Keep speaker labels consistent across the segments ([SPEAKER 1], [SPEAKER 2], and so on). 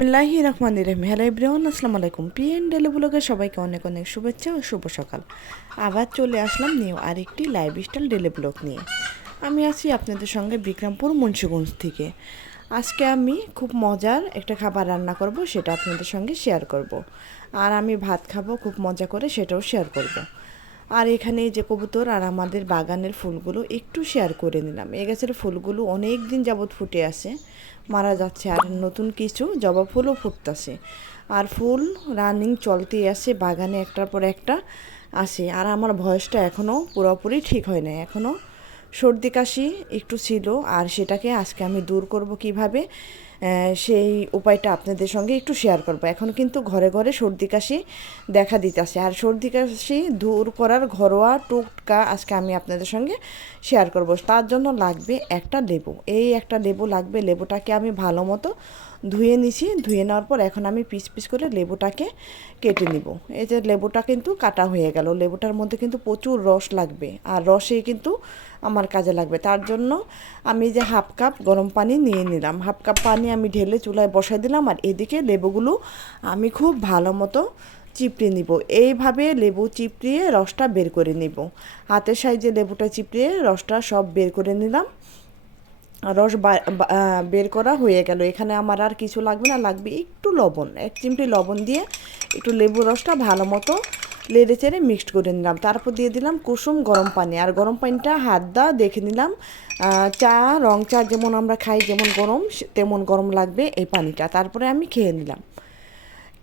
[SPEAKER 1] বিসমিল্লাহি রহমান রহিম। হ্যালো ইব্রাহন আসসালামু আলাইকুম। পিএন ডেলি ব্লগে সবাইকে অনেক অনেক শুভেচ্ছা ও শুভ সকাল। আবার চলে আসলাম নিউ আরেকটি লাইভ স্টাইল ডেলি ব্লগ নিয়ে। আমি আছি আপনাদের সঙ্গে বিক্রমপুর, মুন্সিগঞ্জ থেকে। আজকে আমি খুব মজার একটা খাবার রান্না করব, সেটা আপনাদের সঙ্গে শেয়ার করব। আর আমি ভাত খাব, খুব মজা করে সেটাও শেয়ার করব। আর এখানে যে কবুতর আর আমাদের বাগানের ফুলগুলো একটু শেয়ার করে নিলাম। এ গাছের ফুলগুলো অনেক দিন যাবৎ ফুটে আসে, মারা যাচ্ছে আর নতুন কিছু জবা ফুলও ফুটতেছে। আর ফুল রানিং চলতেই আসে, বাগানে একটার পর একটা আসে। আর আমার ভয়েসটা এখনও পুরোপুরি ঠিক হয় না এখনও সর্দি কাশি একটু ছিল আর সেটাকে আজকে আমি দূর করব কীভাবে? সেই উপায়টা আপনাদের সঙ্গে একটু শেয়ার করব। এখন কিন্তু ঘরে ঘরে সর্দি কাশি দেখা দিতেছে। আর সর্দি কাশি দূর করার ঘরোয়া টোটকা আজকে আমি আপনাদের সঙ্গে শেয়ার করব। তার জন্য লাগবে একটা লেবু। এই একটা লেবু লাগবে, লেবুটাকে আমি ভালো মতো ধুয়ে নিছি। ধুয়ে নেওয়ার পর এখন আমি পিস পিস করে লেবুটাকে কেটে নিব। এই যে লেবুটা কিন্তু কাটা হয়ে গেল। লেবুটার মধ্যে কিন্তু প্রচুর রস লাগবে। আর রসে কিন্তু আমার কাজে লাগবে। তার জন্য আমি যে হাফ কাপ গরম পানি নিয়ে নিলাম। হাফ কাপ পানি আমি ঢেলে চুলায় বসাই দিলাম আর এদিকে লেবুগুলো আমি খুব ভালো মতো চিপড়ে নিব। এইভাবে লেবু চিপড়িয়ে রসটা বের করে নিব। হাতের সাইজে লেবুটা চিপড়িয়ে রসটা সব বের করে নিলাম। রস বের করা হয়ে গেল। এখানে আমার আর কিছু লাগবে না। লাগবে একটু লবণ, এক চিমটি লবণ দিয়ে একটু লেবু রসটা ভালো মতো লেড়ে চেড়ে মিক্সড করে নিলাম। তারপর দিয়ে দিলাম কুসুম গরম পানি। আর গরম পানিটা হাত দা দেখে নিলাম চা, রং চা যেমন আমরা খাই, যেমন গরম তেমন গরম লাগবে এই পানিটা। তারপরে আমি খেয়ে নিলাম।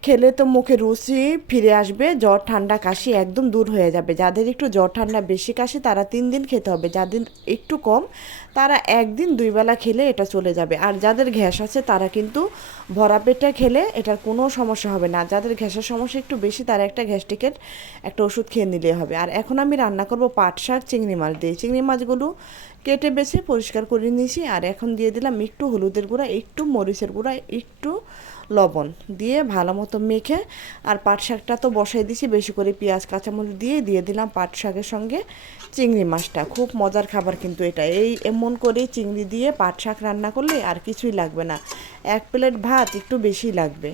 [SPEAKER 1] খেলে তো মুখে রুচি ফিরে আসবে, জ্বর, ঠান্ডা, কাশি একদম দূর হয়ে যাবে। যাদের একটু জ্বর, ঠান্ডা, বেশি কাশি, তারা তিন দিন খেতে হবে। যাদের একটু কম, তারা একদিন দুইবেলা খেলে এটা চলে যাবে। আর যাদের গ্যাস আছে, তারা কিন্তু ভরা পেটে খেলে এটার কোনো সমস্যা হবে না। যাদের গ্যাসের সমস্যা একটু বেশি, তারা একটা গ্যাস্ট্রিকের একটা ওষুধ খেয়ে নিলে হবে। আর এখন আমি রান্না করব পাট শাক, চিংড়ি মাছ দিয়ে। চিংড়ি মাছগুলো কেটে বেছে পরিষ্কার করে নিয়েছি। আর এখন দিয়ে দিলাম একটু হলুদের গুঁড়া, একটু মরিচের গুঁড়া, একটু লবণ দিয়ে ভালো মতো মেখে, আর পাট শাকটা তো বসাই দিছি বেশি করে পেঁয়াজ, কাঁচামরিচ দিয়ে দিয়ে দিলাম পাট শাকের সঙ্গে চিংড়ি মাছটা। খুব মজার খাবার কিন্তু এটা। এই এমন করে চিংড়ি দিয়ে পাট শাক রান্না করলে আর কিছুই লাগবে না। এক প্লেট ভাত একটু বেশি লাগবে।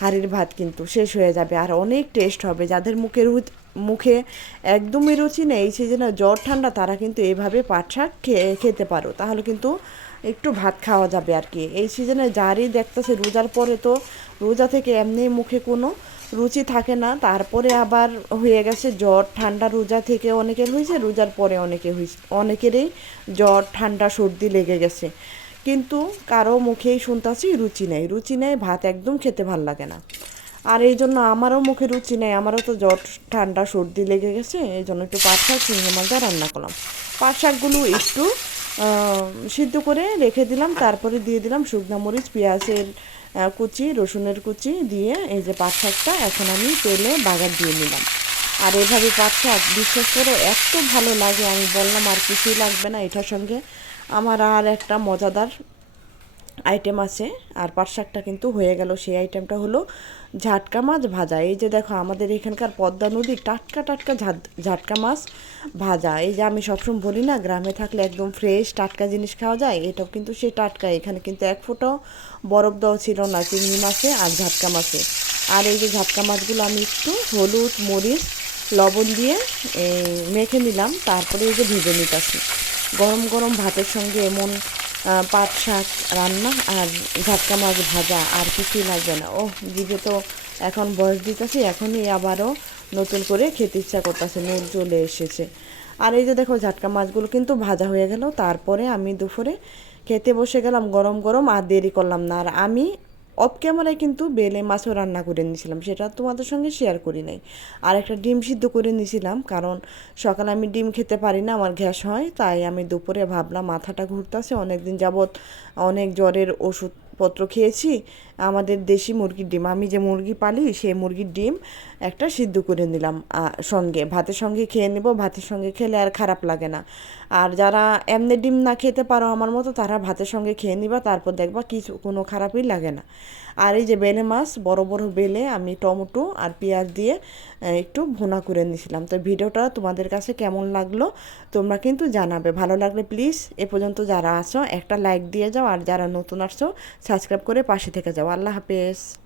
[SPEAKER 1] হাঁড়ির ভাত কিন্তু শেষ হয়ে যাবে। আর অনেক টেস্ট হবে। যাদের মুখে রু- মুখে একদমই রুচি নেই এই সিজনে জ্বর, ঠান্ডা, তারা কিন্তু এভাবে পাট শাক খেয়ে খেতে পারো। তাহলে কিন্তু একটু ভাত খাওয়া যাবে আর কি। এই সিজনে যারই দেখতেছে রোজার পরে তো রোজা থেকে এমনি মুখে কোনো রুচি থাকে না। তারপরে আবার হয়ে গেছে জ্বর, ঠান্ডা রোজা থেকে অনেকের হয়েছে, রোজার পরে অনেকে হয়েছে অনেকেরই জ্বর, ঠান্ডা, সর্দি লেগে গেছে। কিন্তু কারও মুখেই শুনতাছি রুচি নেই। রুচি নেই, ভাত একদম খেতে ভালো লাগে না। আর এই জন্য আমারও মুখে রুচি নেই, আমারও তো জ্বর, ঠান্ডা, সর্দি লেগে গেছে, এই জন্য একটু পাট শাক চিংড়ি মাছটা রান্না করলাম। পাট শাকগুলো একটু সিদ্ধ করে রেখে দিলাম, তারপরে দিয়ে দিলাম শুকনো মরিচ, পেঁয়াজের কুচি, রসুনের কুচি দিয়ে এই যে পাট শাকটা এখন আমি তেলে বাগার দিয়ে নিলাম। আর এভাবে পাট শাক, বিশ্বাস করে এত ভালো লাগে, আমি বললাম আর কিছুই লাগবে না এটার সঙ্গে। আমার আর একটা মজাদার আইটেম আছে, আর পাট শাকটা কিন্তু হয়ে গেল। সেই আইটেমটা হলো ঝাটকা মাছ ভাজা। এই যে দেখো, আমাদের এখানকার পদ্মা নদী টাটকা টাটকা ঝাট- ঝাটকা মাছ ভাজা। এই যে আমি সবসময় বলি না, গ্রামে থাকলে একদম ফ্রেশ টাটকা জিনিস খাওয়া যায়, এটাও কিন্তু সেই টাটকা। এখানে কিন্তু এক ফোঁটাও বরফ দেওয়া ছিল না, চিংড়ি মাছে আর ঝাটকা মাছে। আর এই যে ঝাটকা মাছগুলো আমি একটু হলুদ, মরিচ, লবণ দিয়ে মেখে নিলাম, তারপরে এই যে ভেজে নিতেছি। গরম গরম ভাতের সঙ্গে এমন পাট শাক রান্না আর ঝাটকা মাছ ভাজা আর কিছুই লাগবে না। ও জিভে তো এখন বয়স দিতেছি, এখনই আবারও নতুন করে খেতে ইচ্ছা করতেছে, নুন চলে এসেছে। আর এই যে দেখো, ঝাটকা মাছগুলো কিন্তু ভাজা হয়ে গেল, তারপরে আমি দুপুরে খেতে বসে গেলাম গরম গরম আর দেরি করলাম না। আর আমি অফ ক্যামেরায় কিন্তু বেলে মাছও রান্না করে নিয়েছিলাম, সেটা তোমাদের সঙ্গে শেয়ার করি নাই। আর একটা ডিম সিদ্ধ করে নিয়েছিলাম, কারণ সকালে আমি ডিম খেতে পারি না, আমার গ্যাস হয়, তাই আমি দুপুরে ভাবলাম মাথাটা ঘুরতেছে অনেক দিন যাবৎ অনেক জ্বরের ওষুধপত্র খেয়েছি, আমাদের দেশি মুরগির ডিম। আমি যে মুরগি পালি, সেই মুরগির ডিম একটা সিদ্ধ করে নিলাম সঙ্গে। ভাতের সঙ্গে খেয়ে নেব, ভাতের সঙ্গে খেলে আর খারাপ লাগে না। আর যারা এমনি ডিম না খেতে পারো আমার মতো, তারা ভাতের সঙ্গে খেয়ে নিবা, তারপর দেখবা কিছু, কোনো খারাপই লাগে না। আর এই যে বেলে মাছ, বড় বড় বেলে আমি টমেটো আর পেঁয়াজ দিয়ে একটু ভুনা করে নিয়েছিলাম তো ভিডিওটা তোমাদের কাছে কেমন লাগল, তোমরা কিন্তু জানাবে। ভালো লাগলে প্লিজ, এ পর্যন্ত যারা আছো, একটা লাইক দিয়ে যাও। আর যারা নতুন আসছো সাবস্ক্রাইব করে পাশে থেকে যাও। আল্লাহ হাফেজ।